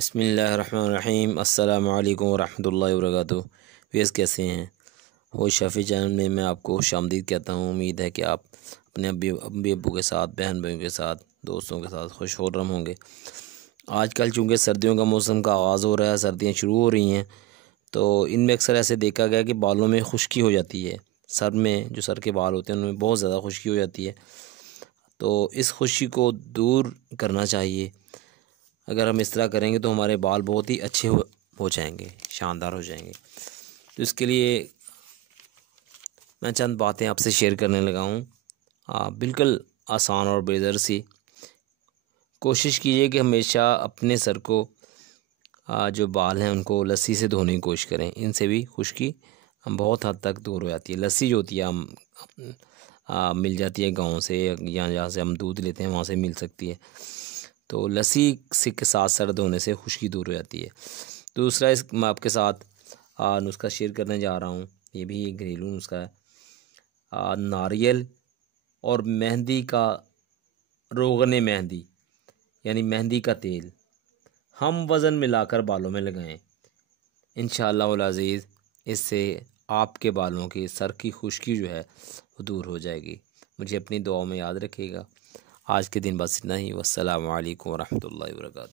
बिस्मिल्लाहिर्रहमानिर्रहीम। अस्सलामु अलैकुम वरहमतुल्लाहि वबरकातुहू। वेस कैसे हैं? वो शफ़ी चैनल में मैं आपको खुशामदीद कहता हूँ। उम्मीद है कि आप अपने अम्मी अब्बू के साथ, बहन भाइयों के साथ, दोस्तों के साथ खुश खुर्रम होंगे। आजकल चूँकि सर्दियों का मौसम का आगाज़ हो रहा है, सर्दियाँ शुरू हो रही हैं, तो इनमें अक्सर ऐसे देखा गया कि बालों में खुश्की हो जाती है। सर में जो सर के बाल होते हैं उनमें बहुत ज़्यादा खुश्की हो जाती है। तो इस खुश्की को दूर करना चाहिए। अगर हम इस तरह करेंगे तो हमारे बाल बहुत ही अच्छे हो जाएंगे, शानदार हो जाएंगे। तो इसके लिए मैं चंद बातें आपसे शेयर करने लगा हूँ। बिल्कुल आसान और बेदर सी। कोशिश कीजिए कि हमेशा अपने सर को जो बाल हैं उनको लस्सी से धोने की कोशिश करें। इनसे भी खुश्की हम बहुत हद तक दूर हो जाती है। लस्सी जो होती है हम मिल जाती है गाँव से, या जहाँ से हम दूध लेते हैं वहाँ से मिल सकती है। तो लस्सी से के साथ सर धोने से खुश्की दूर हो जाती है। दूसरा, इस मैं आपके साथ नुस्खा शेयर करने जा रहा हूँ। ये भी एक घरेलू नुस्खा है। नारियल और मेहंदी का, रोगन मेहंदी यानी मेहंदी का तेल हम वज़न मिलाकर बालों में लगाएं। इंशाअल्लाह अज़ीज़ इससे आपके बालों की, सर की खुश्की जो है वो दूर हो जाएगी। मुझे अपनी दुआओं में याद रखिएगा। आज के दिन बस इतना ही। वस्सलामु अलैकुम वरहमतुल्लाहि वबरकातुहू।